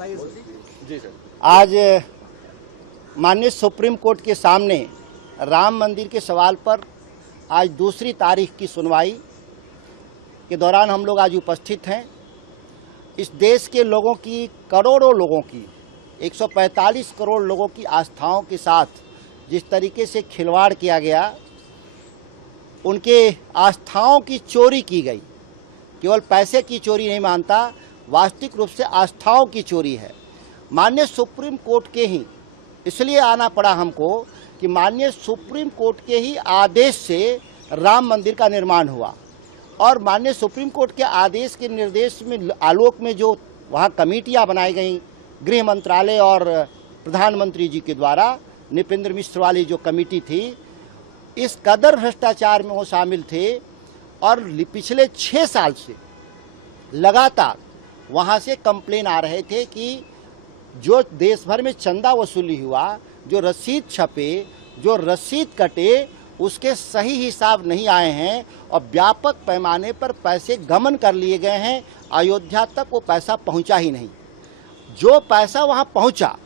जी sir. आज माननीय supreme court के सामने राम मंदिर के सवाल पर आज दूसरी तारीख की सुनवाई के दौरान हम लोग आज उपस्थित हैं। इस देश के लोगों की, करोड़ों लोगों की, 145 करोड़ लोगों की आस्थाओं के साथ जिस तरीके से खिलवाड़ किया गया, उनके आस्थाओं की चोरी की गई। केवल पैसे की चोरी नहीं मानता, वास्तविक रूप से आस्थाओं की चोरी है। माननीय सुप्रीम कोर्ट के ही इसलिए आना पड़ा हमको कि माननीय सुप्रीम कोर्ट के ही आदेश से राम मंदिर का निर्माण हुआ और माननीय सुप्रीम कोर्ट के आदेश के निर्देश में आलोक में जो वहाँ कमेटियाँ बनाई गई, गृह मंत्रालय और प्रधानमंत्री जी के द्वारा, नृपेंद्र मिश्र वाली जो कमेटी थी, इस कदर भ्रष्टाचार में वो शामिल थे और पिछले 6 साल से लगातार वहाँ से कंप्लेन आ रहे थे कि जो देश भर में चंदा वसूली हुआ, जो रसीद छपे, जो रसीद कटे, उसके सही हिसाब नहीं आए हैं और व्यापक पैमाने पर पैसे गमन कर लिए गए हैं। अयोध्या तक वो पैसा पहुंचा ही नहीं। जो पैसा वहां पहुंचा,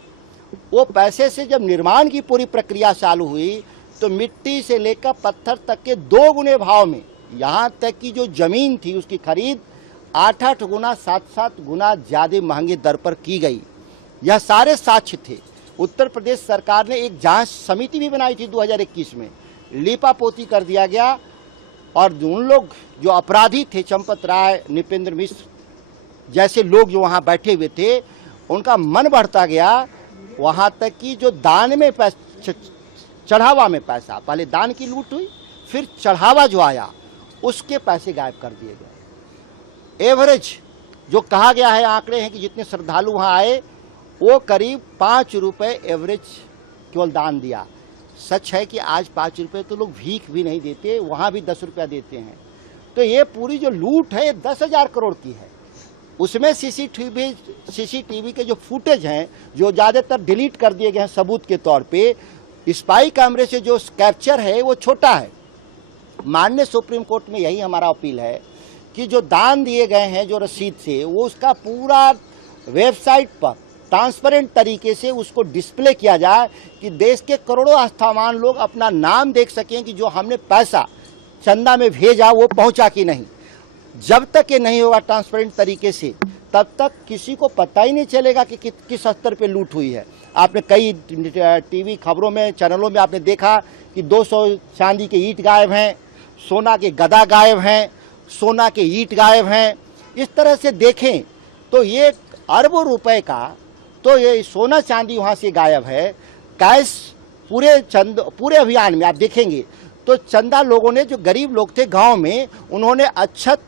वो पैसे से जब निर्माण की पूरी प्रक्रिया चालू हुई तो मिट्टी से लेकर पत्थर तक के 2 गुने भाव में, यहाँ तक कि जो जमीन थी उसकी खरीद 8-8 गुना, 7-7 गुना ज़्यादा महंगी दर पर की गई। यह सारे साक्ष्य थे। उत्तर प्रदेश सरकार ने एक जांच समिति भी बनाई थी 2021 में, लीपापोती कर दिया गया और उन लोग जो अपराधी थे, चंपत राय, नृपेंद्र मिश्र जैसे लोग जो वहाँ बैठे हुए थे, उनका मन बढ़ता गया। वहाँ तक कि जो दान में चढ़ावा में पैसा, पहले दान की लूट हुई, फिर चढ़ावा जो आया उसके पैसे गायब कर दिए गए। एवरेज जो कहा गया है, आंकड़े हैं कि जितने श्रद्धालु वहाँ आए वो करीब 5 रुपये एवरेज केवल दान दिया। सच है कि आज 5 रुपये तो लोग भीख भी नहीं देते, वहाँ भी 10 रुपया देते हैं। तो ये पूरी जो लूट है 10,000 करोड़ की है। उसमें सीसीटीवी के जो फुटेज हैं, जो ज़्यादातर डिलीट कर दिए गए हैं सबूत के तौर पे, स्पाई कैमरे से जो कैप्चर है वो छोटा है। माननीय सुप्रीम कोर्ट में यही हमारा अपील है कि जो दान दिए गए हैं जो रसीद से, वो उसका पूरा वेबसाइट पर ट्रांसपेरेंट तरीके से उसको डिस्प्ले किया जाए कि देश के करोड़ों आस्थावान लोग अपना नाम देख सकें कि जो हमने पैसा चंदा में भेजा वो पहुंचा कि नहीं। जब तक ये नहीं होगा ट्रांसपेरेंट तरीके से, तब तक किसी को पता ही नहीं चलेगा कि किस स्तर पे लूट हुई है। आपने कई टीवी खबरों में, चैनलों में आपने देखा कि 200 चांदी के ईंट गायब हैं, सोना के गदा गायब हैं, सोना के ईंट गायब हैं। इस तरह से देखें तो ये अरबों रुपए का तो ये सोना चांदी वहाँ से गायब है। कैश पूरे अभियान में आप देखेंगे तो चंदा लोगों ने, जो गरीब लोग थे गांव में, उन्होंने अक्षत,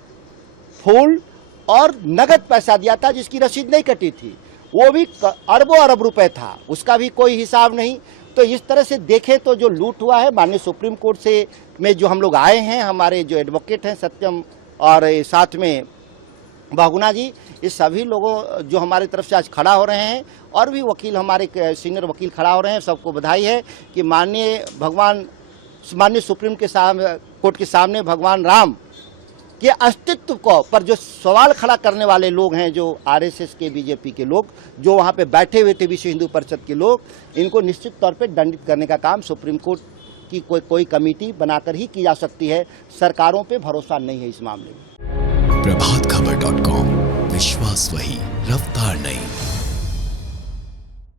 फूल और नगद पैसा दिया था जिसकी रसीद नहीं कटी थी। वो भी अरबों अरब रुपए था, उसका भी कोई हिसाब नहीं। तो इस तरह से देखें तो जो लूट हुआ है, माननीय सुप्रीम कोर्ट से में जो हम लोग आए हैं, हमारे जो एडवोकेट हैं सत्यम और साथ में बहुगुणा जी, ये सभी लोगों जो हमारी तरफ से आज खड़ा हो रहे हैं और भी वकील, हमारे सीनियर वकील खड़ा हो रहे हैं, सबको बधाई है कि माननीय सुप्रीम कोर्ट के सामने भगवान राम के अस्तित्व को पर जो सवाल खड़ा करने वाले लोग हैं, जो आरएसएस के, बीजेपी के लोग जो वहाँ पे बैठे हुए थे, विश्व हिंदू परिषद के लोग, इनको निश्चित तौर पे दंडित करने का काम सुप्रीम कोर्ट की कोई कमेटी बनाकर ही की जा सकती है। सरकारों पे भरोसा नहीं है इस मामले में। प्रभातखबर.com, विश्वास वही, रफ्तार नहीं।